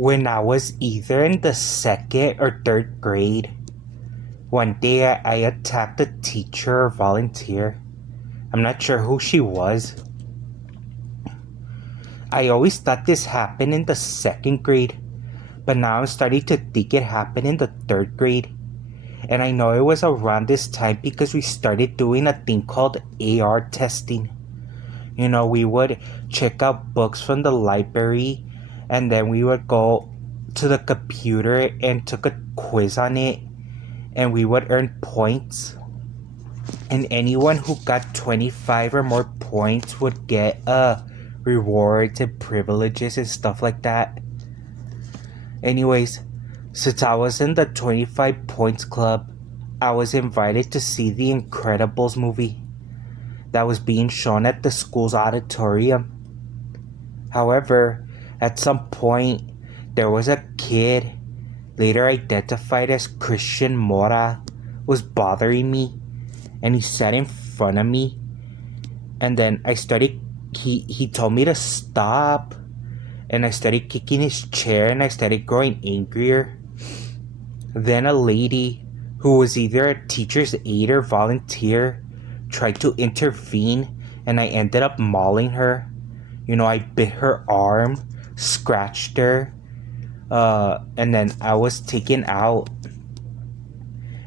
When I was either in the second or third grade, one day I attacked a teacher or volunteer. I'm not sure who she was. I always thought this happened in the second grade, but now I'm starting to think it happened in the third grade. And I know it was around this time because we started doing a thing called AR testing. You know, we would check out books from the library and then we would go to the computer and took a quiz on it and we would earn points. And anyone who got 25 or more points would get rewards and privileges and stuff like that. Anyways, since I was in the 25 points club, I was invited to see the Incredibles movie that was being shown at the school's auditorium. However, at some point, there was a kid, later identified as Christian Mora, was bothering me, and he sat in front of me, and then he told me to stop, and I started kicking his chair, and I started growing angrier. Then a lady, who was either a teacher's aide or volunteer, tried to intervene, and I ended up mauling her. You know, I bit her arm, scratched her, and then I was taken out.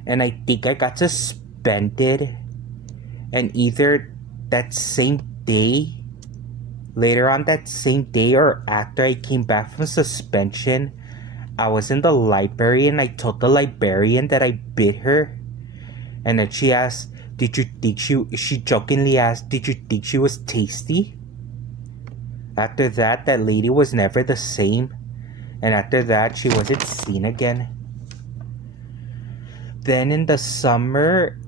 And I think I got suspended. And either that same day, later on that same day, or after I came back from suspension, I was in the library and I told the librarian that I bit her. And then she asked, she jokingly asked, did you think she was tasty? After that, that lady was never the same. And after that, she wasn't seen again. Then in the summer,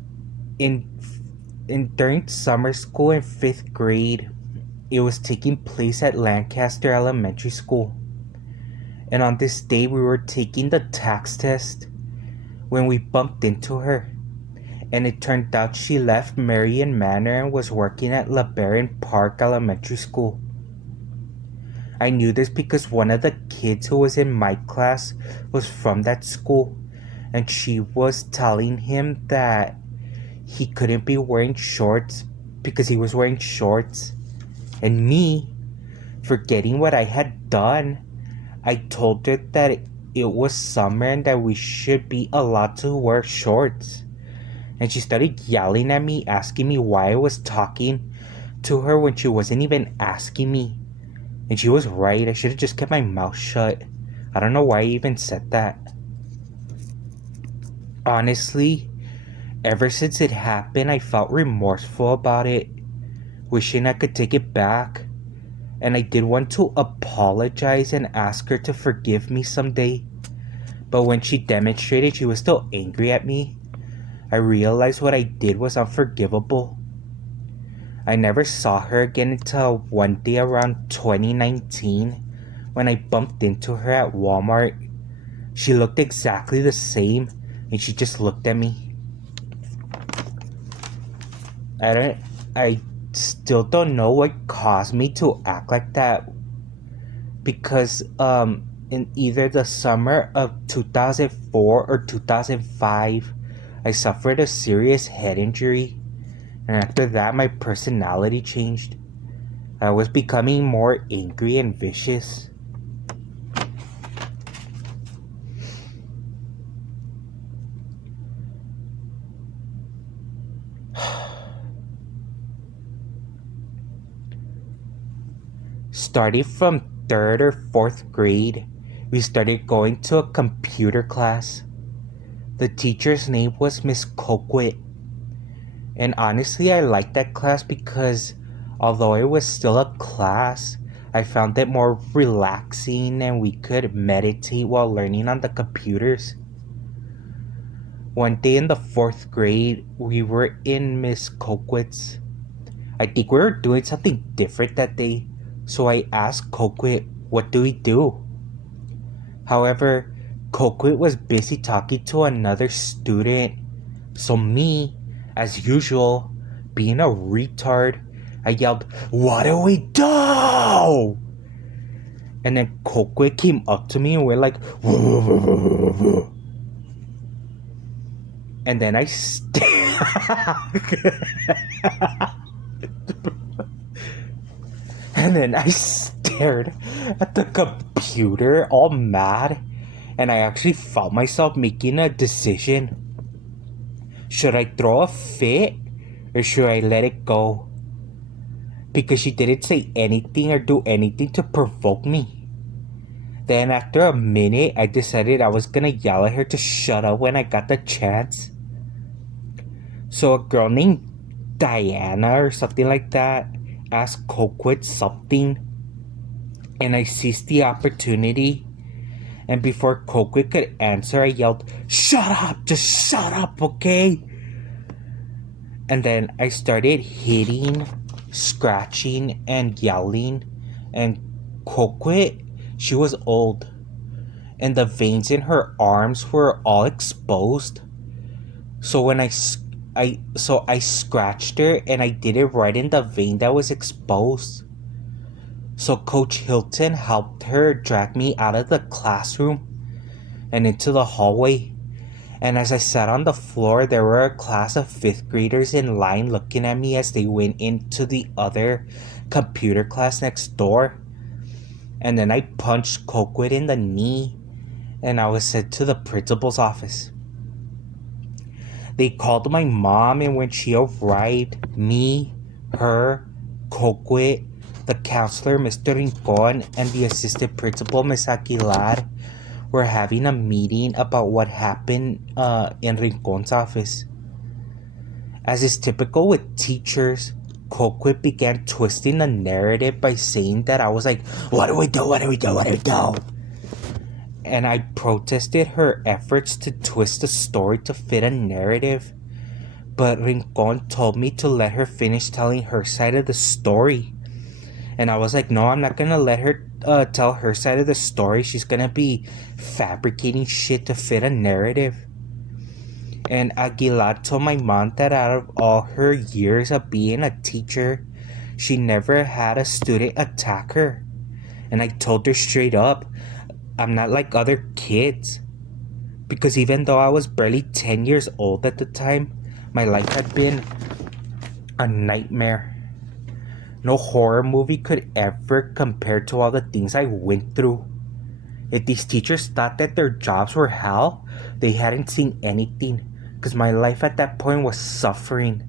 during summer school in 5th grade, it was taking place at Lancaster Elementary School. And on this day, we were taking the tax test when we bumped into her. And it turned out she left Marion Manor and was working at LeBaron Park Elementary School. I knew this because one of the kids who was in my class was from that school, and she was telling him that he couldn't be wearing shorts because he was wearing shorts. And me, forgetting what I had done, I told her that it was summer and that we should be allowed to wear shorts. And she started yelling at me, asking me why I was talking to her when she wasn't even asking me. And she was right, I should have just kept my mouth shut. I don't know why I even said that. Honestly, ever since it happened, I felt remorseful about it, wishing I could take it back. And I did want to apologize and ask her to forgive me someday. But when she demonstrated she was still angry at me, I realized what I did was unforgivable. I never saw her again until one day around 2019 when I bumped into her at Walmart. She looked exactly the same and she just looked at me. I still don't know what caused me to act like that, because in either the summer of 2004 or 2005, I suffered a serious head injury, and after that my personality changed. I was becoming more angry and vicious. Starting from 3rd or 4th grade, we started going to a computer class. The teacher's name was Miss Coquit. And honestly, I liked that class because although it was still a class, I found it more relaxing and we could meditate while learning on the computers. One day in the 4th grade, we were in Miss Coquit's. I think we were doing something different that day, so I asked Coquit, what do we do? However, Coquit was busy talking to another student, so me, as usual, being a retard, I yelled, "What do we do?" And then Coquit came up to me and we're like, and then I and then I stared at the computer all mad, and I actually found myself making a decision. Should I throw a fit or should I let it go? Because she didn't say anything or do anything to provoke me. Then after a minute, I decided I was gonna yell at her to shut up when I got the chance. So a girl named Diana or something like that asked Coquit something, and I seized the opportunity. And before Coquit could answer, I yelled, "Shut up! Just shut up, okay?" And then I started hitting, scratching, and yelling. And Coquit, she was old, and the veins in her arms were all exposed. So when I scratched her, and I did it right in the vein that was exposed. So Coach Hilton helped her drag me out of the classroom and into the hallway. And as I sat on the floor, there were a class of 5th graders in line looking at me as they went into the other computer class next door. And then I punched Coquit in the knee, and I was sent to the principal's office. They called my mom, and when she arrived, me, her, Coquit, the counselor, Mr. Rincon, and the assistant principal, Ms. Aguilar, were having a meeting about what happened in Rincon's office. As is typical with teachers, Coquit began twisting the narrative by saying that I was like, "What do we do? What do we do? What do we do?" And I protested her efforts to twist the story to fit a narrative. But Rincon told me to let her finish telling her side of the story. And I was like, no, I'm not gonna let her tell her side of the story. She's gonna be fabricating shit to fit a narrative. And Aguilar told my mom that out of all her years of being a teacher, she never had a student attack her. And I told her straight up, I'm not like other kids. Because even though I was barely 10 years old at the time, my life had been a nightmare. No horror movie could ever compare to all the things I went through. If these teachers thought that their jobs were hell, they hadn't seen anything, because my life at that point was suffering.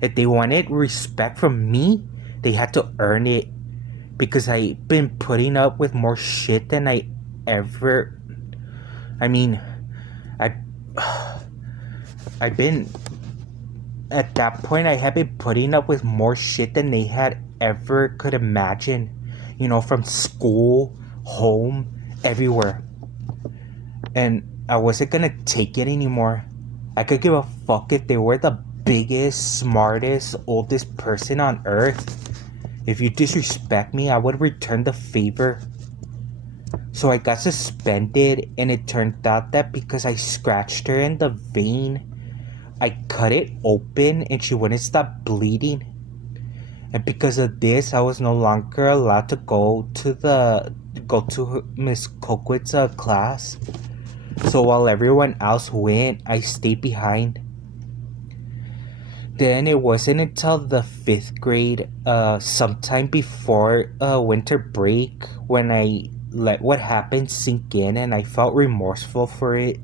If they wanted respect from me, they had to earn it, because I've been putting up with more shit than I ever... I've been... At that point, I had been putting up with more shit than they had ever could imagine. You know, from school, home, everywhere. And I wasn't gonna take it anymore. I could give a fuck if they were the biggest, smartest, oldest person on earth. If you disrespect me, I would return the favor. So I got suspended, and it turned out that because I scratched her in the vein, I cut it open and she wouldn't stop bleeding. And because of this, I was no longer allowed to go to Miss Coquit's class. So while everyone else went, I stayed behind. Then it wasn't until the 5th grade, sometime before winter break, when I let what happened sink in and I felt remorseful for it.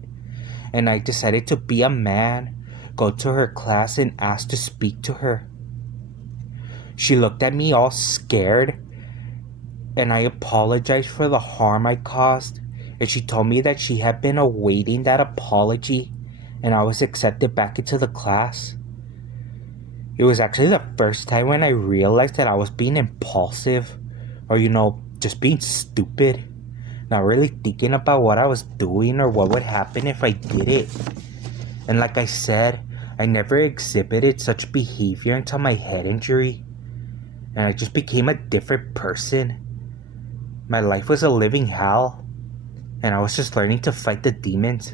And I decided to be a man, go to her class and ask to speak to her. She looked at me all scared, and I apologized for the harm I caused, and she told me that she had been awaiting that apology, and I was accepted back into the class. It was actually the first time when I realized that I was being impulsive, or just being stupid, not really thinking about what I was doing or what would happen if I did it. And like I said, I never exhibited such behavior until my head injury, and I just became a different person. My life was a living hell, and I was just learning to fight the demons.